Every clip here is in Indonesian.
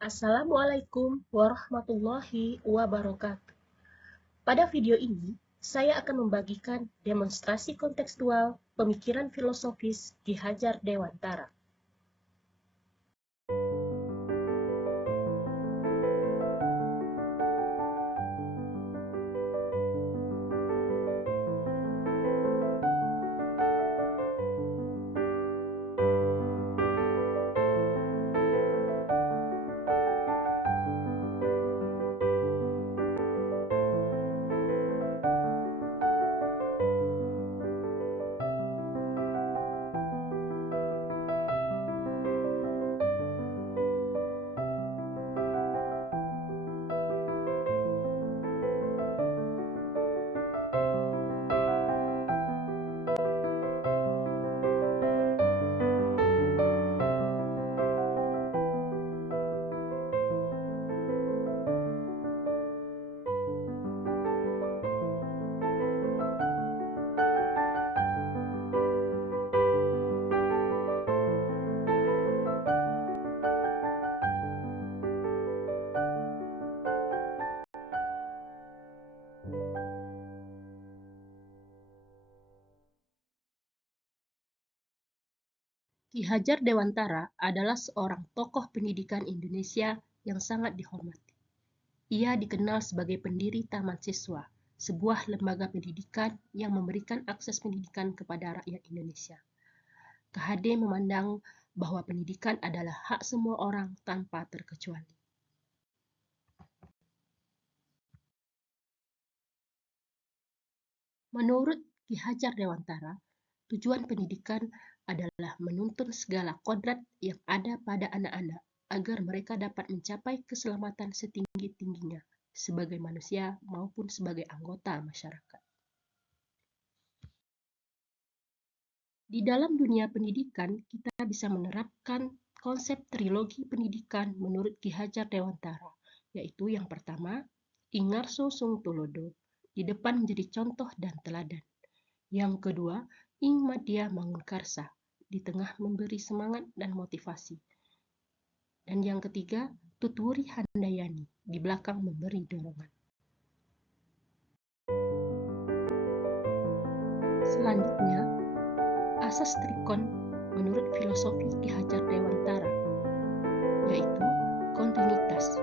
Assalamualaikum warahmatullahi wabarakatuh. Pada video ini, saya akan membagikan demonstrasi kontekstual pemikiran filosofis Ki Hajar Dewantara. Ki Hajar Dewantara adalah seorang tokoh pendidikan Indonesia yang sangat dihormati. Ia dikenal sebagai pendiri Taman Siswa, sebuah lembaga pendidikan yang memberikan akses pendidikan kepada rakyat Indonesia. KHD memandang bahwa pendidikan adalah hak semua orang tanpa terkecuali. Menurut Ki Hajar Dewantara, tujuan pendidikan adalah menuntun segala kodrat yang ada pada anak-anak agar mereka dapat mencapai keselamatan setinggi-tingginya sebagai manusia maupun sebagai anggota masyarakat. Di dalam dunia pendidikan, kita bisa menerapkan konsep trilogi pendidikan menurut Ki Hajar Dewantara, yaitu yang pertama, Ingarso Sung Tulodo, di depan menjadi contoh dan teladan. Yang kedua, Ing Madya Mangunkarsa, di tengah memberi semangat dan motivasi. Dan yang ketiga, Tutwuri Handayani, di belakang memberi dorongan. Selanjutnya, asas trikon menurut filosofi Ki Hajar Dewantara, yaitu kontinuitas,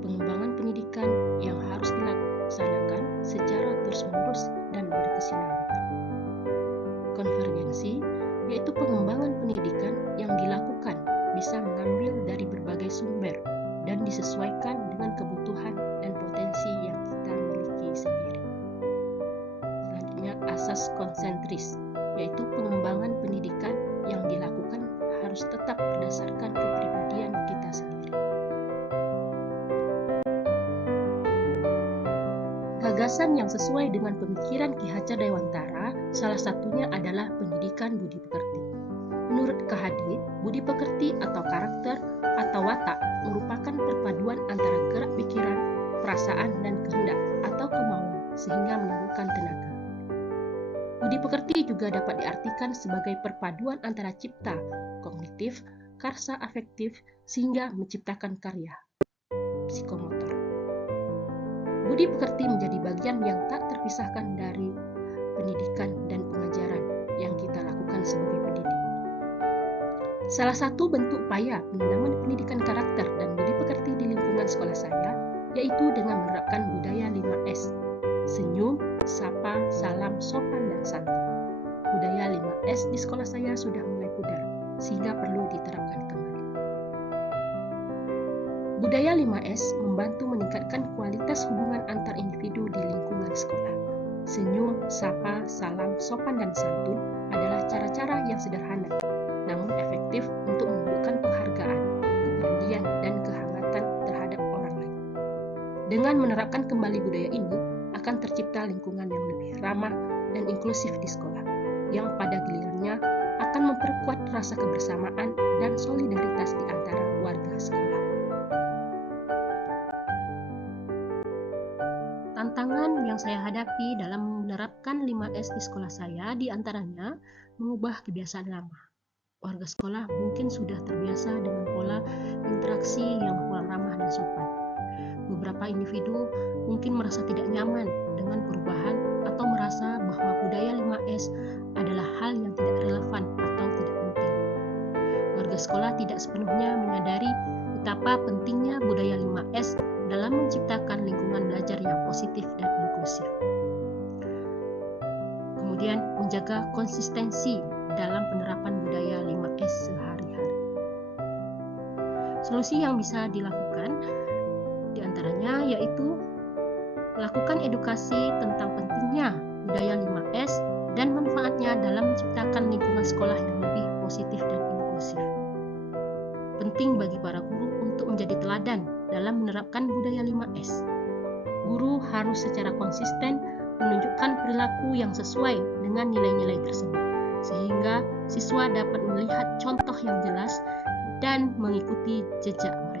pengembangan pendidikan yang harus dilaksanakan secara terus-menerus dan berkesinambungan. Konvergensi, yaitu pengembangan pendidikan yang dilakukan bisa mengambil dari berbagai sumber dan disesuaikan dengan kebutuhan dan potensi yang kita miliki sendiri. Selanjutnya, asas konsentris, yaitu pengembangan pendidikan yang dilakukan harus tetap berdasarkan kepribadian kita sendiri. Gagasan yang sesuai dengan pemikiran Ki Hajar Dewantara, salah satunya adalah pendidikan budi pekerti. Menurut KHD, budi pekerti atau karakter atau watak merupakan perpaduan antara gerak pikiran, perasaan, dan kehendak atau kemauan sehingga menimbulkan tenaga. Budi pekerti juga dapat diartikan sebagai perpaduan antara cipta, kognitif, karsa afektif sehingga menciptakan karya, psikomotor. Budi pekerti menjadi bagian yang tak terpisahkan dari pendidikan dan pengajaran yang kita lakukan sebagai pendidik. Salah satu bentuk upaya penanaman pendidikan karakter dan budi pekerti di lingkungan sekolah saya yaitu dengan menerapkan budaya 5S, senyum, sapa, salam, sopan, dan santun. Budaya 5S di sekolah saya sudah mulai pudar, sehingga perlu diterapkan kembali. Budaya 5S membantu meningkatkan kualitas hubungan antar individu di lingkungan sekolah. Senyum, sapa, salam, sopan, dan santun adalah cara-cara yang sederhana, namun efektif untuk menunjukkan penghargaan, kepedulian, dan kehangatan terhadap orang lain. Dengan menerapkan kembali budaya ini, akan tercipta lingkungan yang lebih ramah dan inklusif di sekolah, yang pada gilirannya akan memperkuat rasa kebersamaan dan solidaritas di antara warga sekolah. Tantangan yang saya hadapi dalam menerapkan 5S di sekolah saya diantaranya mengubah kebiasaan lama. Warga sekolah mungkin sudah terbiasa dengan pola interaksi yang para individu mungkin merasa tidak nyaman dengan perubahan atau merasa bahwa budaya 5S adalah hal yang tidak relevan atau tidak penting. Warga sekolah tidak sepenuhnya menyadari betapa pentingnya budaya 5S dalam menciptakan lingkungan belajar yang positif dan inklusif. Kemudian, menjaga konsistensi dalam penerapan budaya 5S sehari-hari. Solusi yang bisa dilakukan diantaranya yaitu lakukan edukasi tentang pentingnya budaya 5S dan manfaatnya dalam menciptakan lingkungan sekolah yang lebih positif dan inklusif. Penting bagi para guru untuk menjadi teladan dalam menerapkan budaya 5S. Guru harus secara konsisten menunjukkan perilaku yang sesuai dengan nilai-nilai tersebut, sehingga siswa dapat melihat contoh yang jelas dan mengikuti jejak mereka.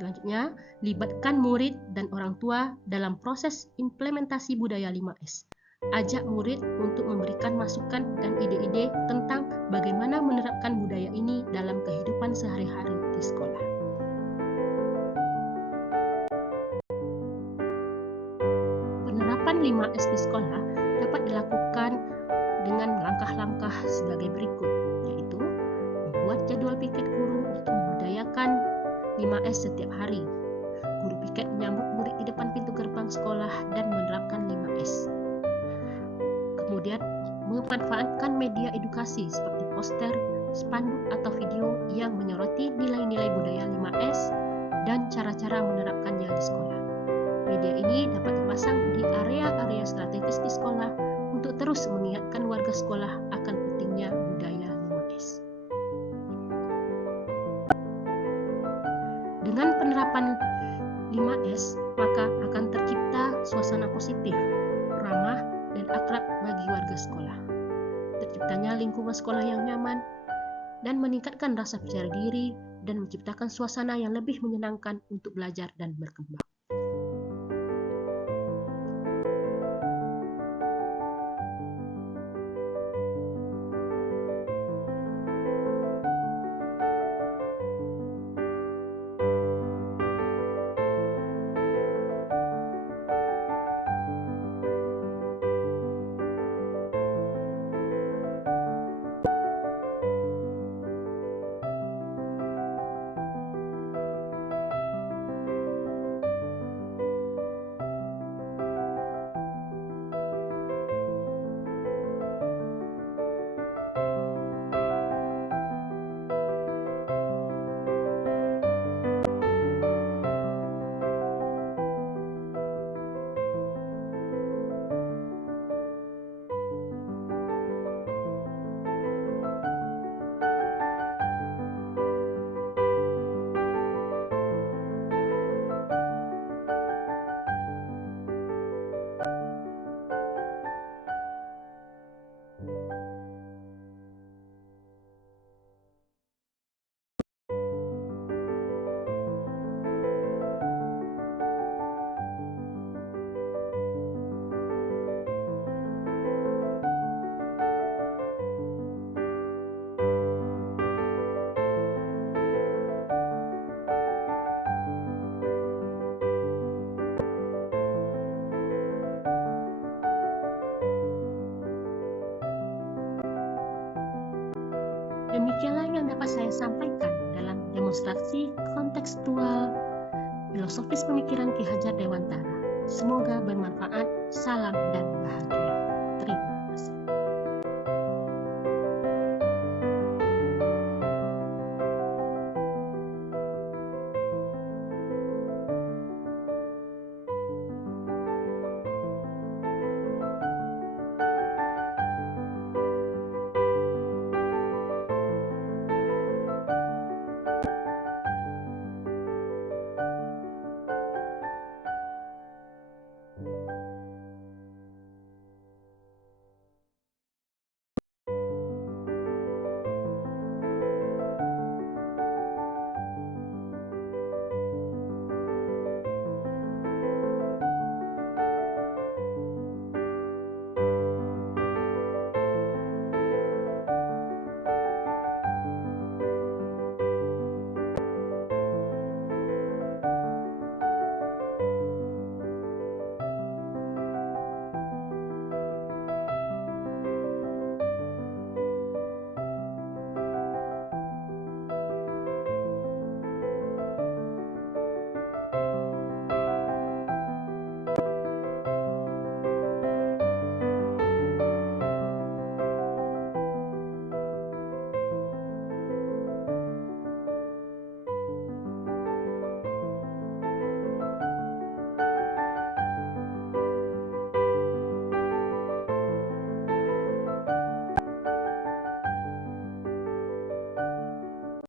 Selanjutnya, libatkan murid dan orang tua dalam proses implementasi budaya 5S. Ajak murid untuk memberikan masukan dan ide-ide tentang bagaimana menerapkan budaya ini dalam kehidupan sehari-hari di sekolah. Penerapan 5S di sekolah dapat dilakukan dengan langkah-langkah sebagai berikut, yaitu membuat jadwal piket guru untuk membudayakan 5S setiap hari. Guru piket menyambut murid di depan pintu gerbang sekolah dan menerapkan 5S. Kemudian, memanfaatkan media edukasi seperti poster, spanduk atau video yang menyoroti nilai-nilai budaya 5S dan cara-cara menerapkannya di sekolah. Media ini dapat dipasang di area-area strategis di sekolah untuk terus mengingatkan warga sekolah akan pentingnya budaya 5S. Dengan penerapan 5S, maka akan tercipta suasana positif, ramah, dan akrab bagi warga sekolah. Terciptanya lingkungan sekolah yang nyaman dan meningkatkan rasa percaya diri dan menciptakan suasana yang lebih menyenangkan untuk belajar dan berkembang. Demikianlah yang dapat saya sampaikan dalam demonstrasi kontekstual filosofis pemikiran Ki Hajar Dewantara. Semoga bermanfaat. Salam dan bahagia. Terima kasih.